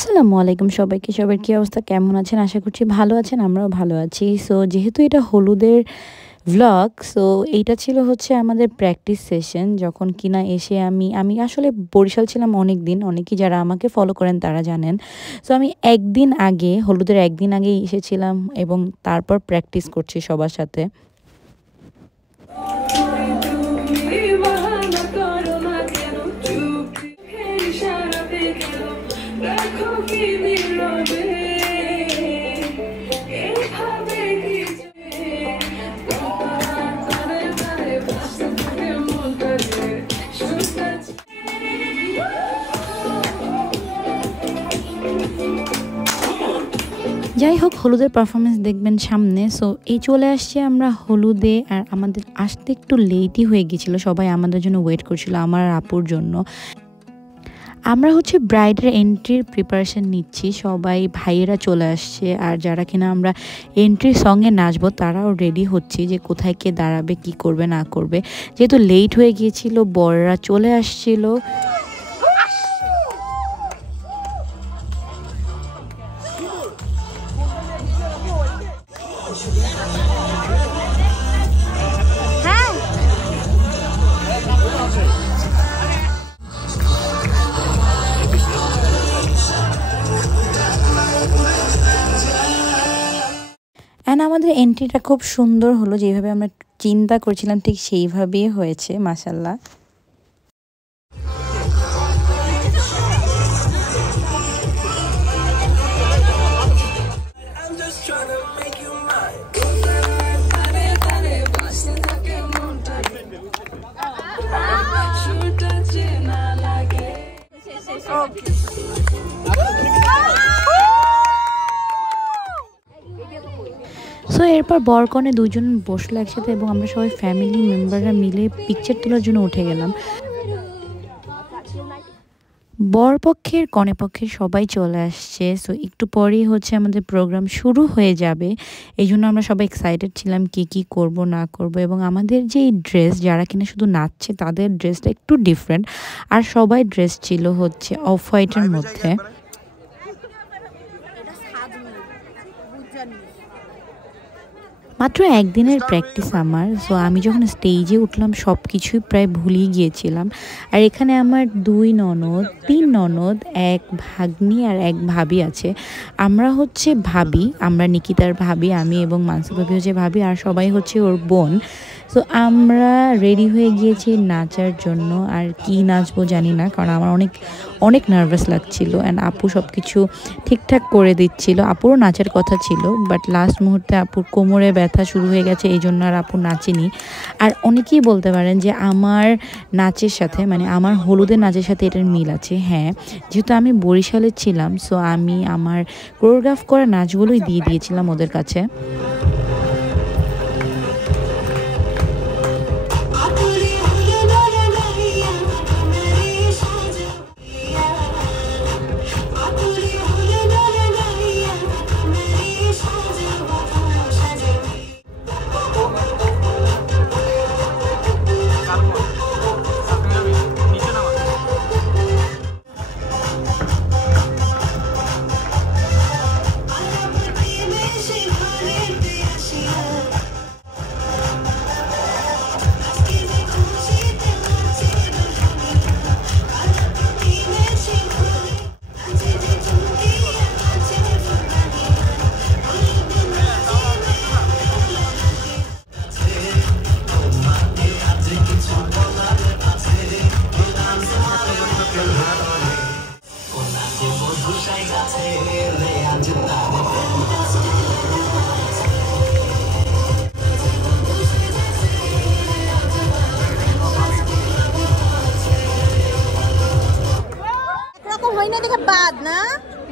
আসসালামু আলাইকুম সবাইকে। সবার কি অবস্থা, কেমন আছেন? আশা করছি ভালো আছেন, আমরাও ভালো আছি। সো যেহেতু এটা হলুদের ভ্লগ, সো এইটা ছিল হচ্ছে আমাদের প্র্যাকটিস সেশন। যখন কিনা এসে আমি আসলে বরিশাল ছিলাম অনেক দিন, অনেকেই যারা আমাকে ফলো করেন তারা জানেন। সো আমি একদিন আগে, হলুদের একদিন আগেই এসেছিলাম এবং তারপর প্র্যাকটিস করছি সবার সাথে। যাই হোক, হলুদের পারফরমেন্স দেখবেন সামনে। সো এই চলে আসছি আমরা হলুদে, আর আমাদের আসতে একটু লেটই হয়ে গেছিলো। সবাই আমাদের জন্য ওয়েট করছিল, আমার আর আপুর জন্য। আমরা হচ্ছে ব্রাইডের এন্ট্রির প্রিপারেশন নিচ্ছি, সবাই ভাইয়েরা চলে আসছে, আর যারা কিনা আমরা এন্ট্রির সঙ্গে নাচবো তারাও রেডি হচ্ছে যে কোথায় কে দাঁড়াবে, কি করবে না করবে। যেহেতু লেট হয়ে গিয়েছিল, বররা চলে আসছিল। অ্যান্ড আমাদের এন্ট্রিটা খুব সুন্দর হলো, যেভাবে আমরা চিন্তা করছিলাম ঠিক সেইভাবেই হয়েছে, মাশাল্লাহ। সো এরপর বরকনে দুজন বসলো একসাথে এবং আমরা সবাই ফ্যামিলি মেম্বাররা মিলে পিকচার তোলার জন্য উঠে গেলাম। বরপক্ষের কনেপক্ষের সবাই চলে আসছে। সো একটু পরেই হচ্ছে আমাদের প্রোগ্রাম শুরু হয়ে যাবে, এই জন্য আমরা সবাই এক্সাইটেড ছিলাম কি করব না করব। এবং আমাদের যে ড্রেস, যারা কিনা শুধু নাচছে তাদের ড্রেসটা একটু ডিফারেন্ট, আর সবাই ড্রেস ছিল হচ্ছে অফ হোয়াইটের মধ্যে। মাত্র একদিনের প্র্যাকটিস আমার। সো আমি যখন স্টেজে উঠলাম সব কিছুই প্রায় ভুলিয়ে গিয়েছিলাম। আর এখানে আমার 2 ননদ, 3 ননদ, এক ভাগ্নি আর এক ভাবি আছে। আমরা হচ্ছে ভাবি, আমরা নিকিতার ভাবি, আমি এবং মানসা ভাবি হচ্ছে ভাবি, আর সবাই হচ্ছে ওর বোন। সো আমরা রেডি হয়ে গিয়েছি নাচার জন্য। আর কি নাচবো জানি না, কারণ আমার অনেক নার্ভাস লাগছিল। অ্যান্ড আপু সব কিছু ঠিকঠাক করে দিচ্ছিল। আপুরও নাচের কথা ছিল, বাট লাস্ট মুহূর্তে আপুর কোমরে ব্যথা শুরু হয়ে গেছে, এই জন্য আর আপু নাচেনি। আর অনেকেই বলতে পারেন যে আমার নাচের সাথে, মানে আমার হলুদের নাচের সাথে এটার মিল আছে। হ্যাঁ, যেহেতু আমি বরিশালে ছিলাম, সো আমি আমার কোরিওগ্রাফ করা নাচগুলোই দিয়ে দিয়েছিলাম ওদের কাছে।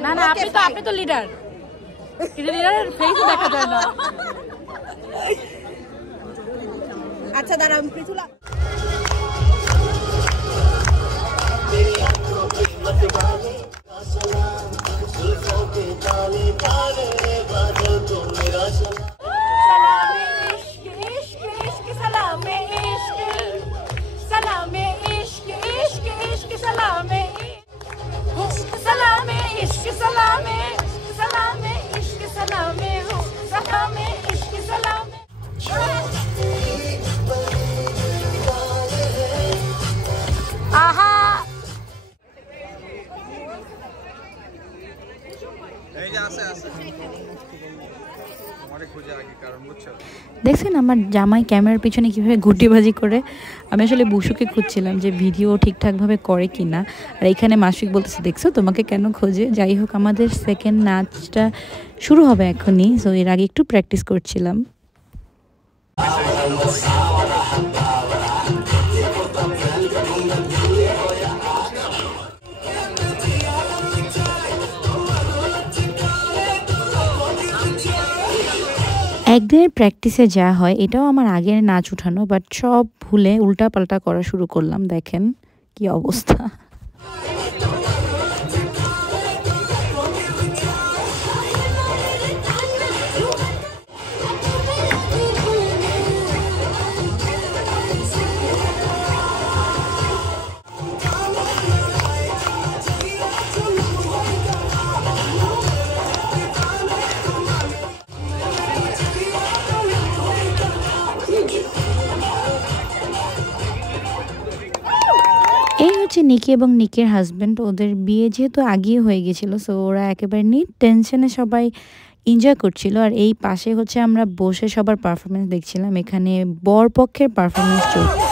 না না, আপনি তো লিডার, কিন্তু লিডারের ফেসও দেখা যায় না। আচ্ছা দাঁড়াও, পৃথুলা দেখছেন আমার জামাই ক্যামেরার পিছনে কীভাবে গুটিবাজি করে। আমি আসলে বুসুকে খুঁজছিলাম যে ভিডিও ঠিকঠাকভাবে করে কি না। আর এখানে মাসিক বলতেছে, দেখছো তোমাকে কেন খোঁজে। যাই হোক, আমাদের সেকেন্ড নাচটা শুরু হবে এখনই, সো এর আগে একটু প্র্যাকটিস করছিলাম। একদিনের প্র্যাকটিসে যা হয় এটাও আমার আগের নাচ উঠানো, বাট সব ভুলে উল্টাপাল্টা করা শুরু করলাম। দেখেন কি অবস্থা। এই হচ্ছে নিকি এবং নিকের হাজব্যান্ড। ওদের বিয়ে যেহেতু আগেই হয়ে গেছিলো, সো ওরা একেবারে টেনশনে সবাই এনজয় করছিল। আর এই পাশে হচ্ছে আমরা বসে সবার পারফরমেন্স দেখছিলাম। এখানে বরপক্ষের পারফরমেন্স চলছে।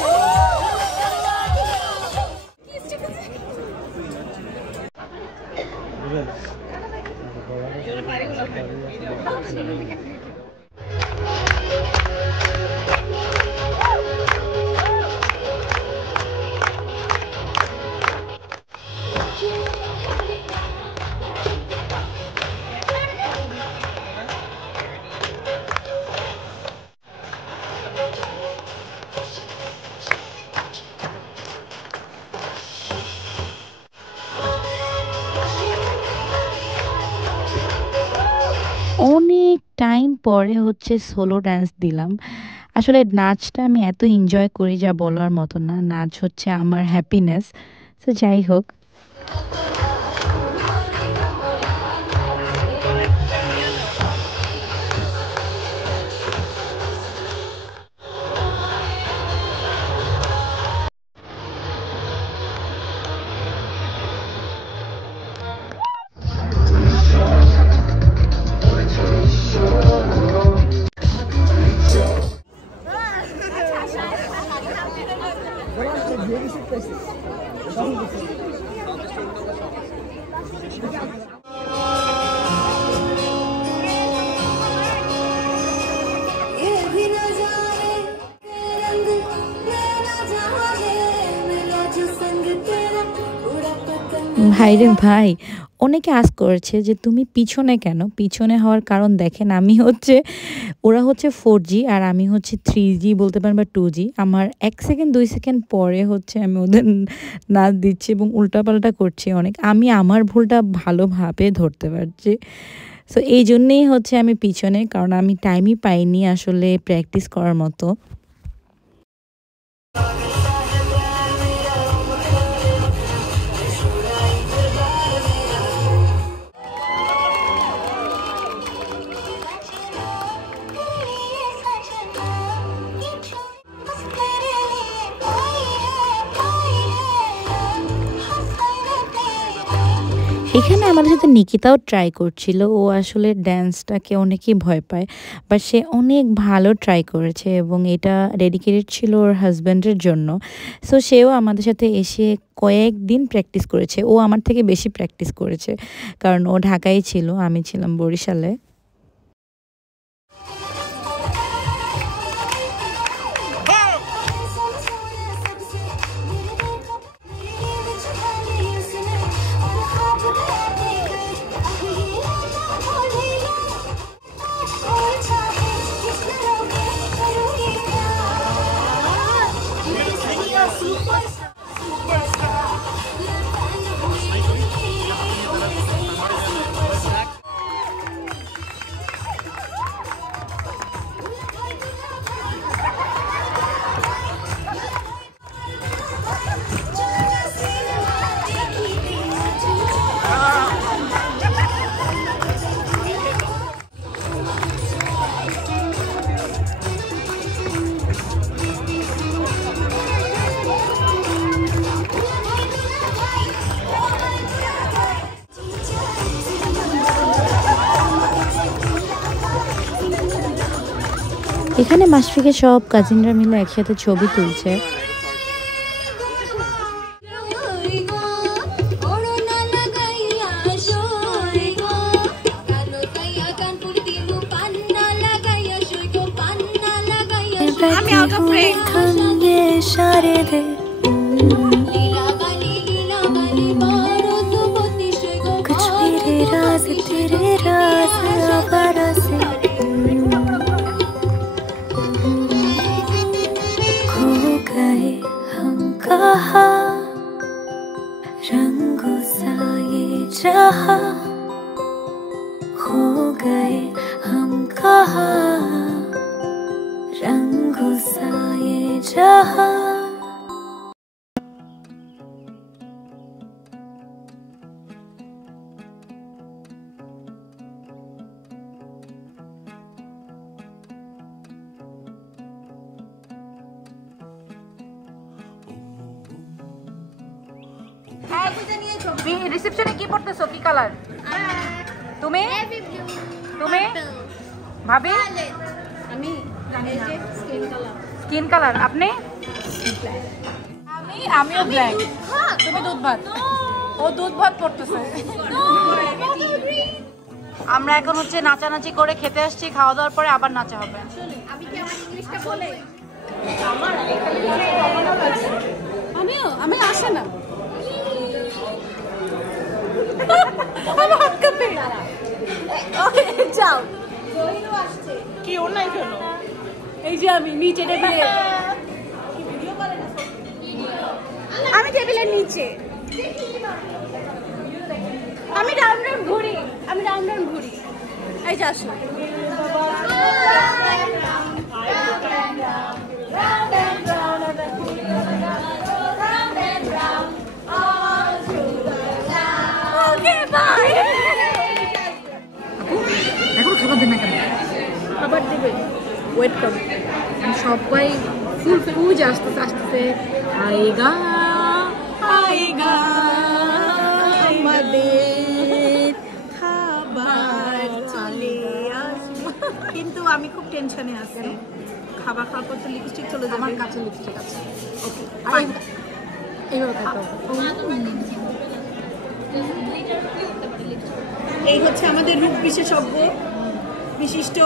অনেক টাইম পরে হচ্ছে সোলো ডান্স দিলাম। আসলে নাচটা আমি এত এনজয় করি যা বলার মতো না। নাচ হচ্ছে আমার হ্যাপিনেস। তো যাই হোক, ভাইরে ভাই, অনেকে আস্ক করেছে যে তুমি পিছনে কেন। পিছনে হওয়ার কারণ দেখেন, আমি হচ্ছে, ওরা হচ্ছে 4G আর আমি হচ্ছে 3G বলতে পারেন বা 2G। আমার 1 সেকেন্ড 2 সেকেন্ড পরে হচ্ছে আমি ওদের নাচ দিচ্ছি এবং উল্টাপাল্টা করছি অনেক। আমি আমার ভুলটা ভালোভাবে ধরতে পারছি। সো এই জন্যেই হচ্ছে আমি পিছনে, কারণ আমি টাইমই পাইনি আসলে প্র্যাকটিস করার মতো। এখানে আমাদের সাথে নিকিতাও ট্রাই করছিল। ও আসলে ড্যান্সটাকে অনেকেই ভয় পায়, বাট সে অনেক ভালো ট্রাই করেছে এবং এটা ডেডিকেটেড ছিল ওর হাজব্যান্ডের জন্য। সো সেও আমাদের সাথে এসে কয়েকদিন প্র্যাকটিস করেছে। ও আমার থেকে বেশি প্র্যাকটিস করেছে, কারণ ও ঢাকায় ছিল, আমি ছিলাম বরিশালে। এখানে মাশফিকের সব কাজিনরা মিলে একসাথে ছবি তুলছে। रंगों सा ये जहां खो गए हम कहाँ रंगों सा ये जहां। রিসেপশনে কি পড়তেছো? কি কালার? তুমি তুমি ভাবি? আমি জানি না। Skin colour. আপনি? আমিও ব্ল্যাক। তুমি দুধ ভাত। ও দুধ ভাত পড়তেছে। আমরা এখন হচ্ছে নাচানাচি করে খেতে আসছি, খাওয়া দাওয়ার পরে আবার নাচা হবে। আমি কি আমার ইংলিশটা বলে? আমি আসে না। যাও কি ওর নাই কেন? এই যে আমি নিচে টেবিলে, আমি টেবিলের নিচে, আমি রাউন্ড রাউন্ড ঘুরি, এই যে আসো। খাবার দেবে না কেন? খাবার দেবে, ওয়েট করো। সবাই ফুল ফুজ আসতেছে। আয়েগা আয়েগা আমাদের খাবার চলে আসবে। কিন্তু আমি খুব টেনশনে আছি। খাবার খাওয়ার পর তো লিপস্টিক চলে যাবে। আমার কাছে লিপস্টিক আছে। ওকে, এইভাবে খাও। এই হচ্ছে আমাদের রূপ বিশেষজ্ঞ বিশিষ্ট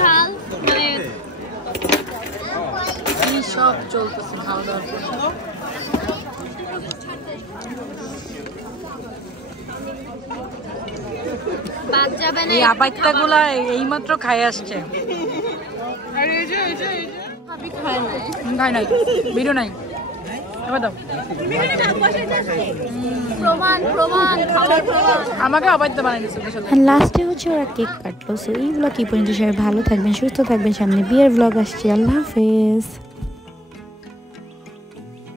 ঝাল মানে কি সব চলতেছে খাওয়া দাওয়ার পর। এই আবাইত্তাগুলা এইমাত্র খাই আসছে। খাই নাই, ভিডিও নাই। আমাকে আবাইত্তা বানাই দিচ্ছে। লাস্টে হচ্ছে ওরা কেক কাটলো। সো এই ব্লগ কি পর্যন্ত, সবাই ভালো থাকবেন, সুস্থ থাকবেন। সামনে বিয়ের ব্লগ আসছে। আল্লাহ হাফেজ।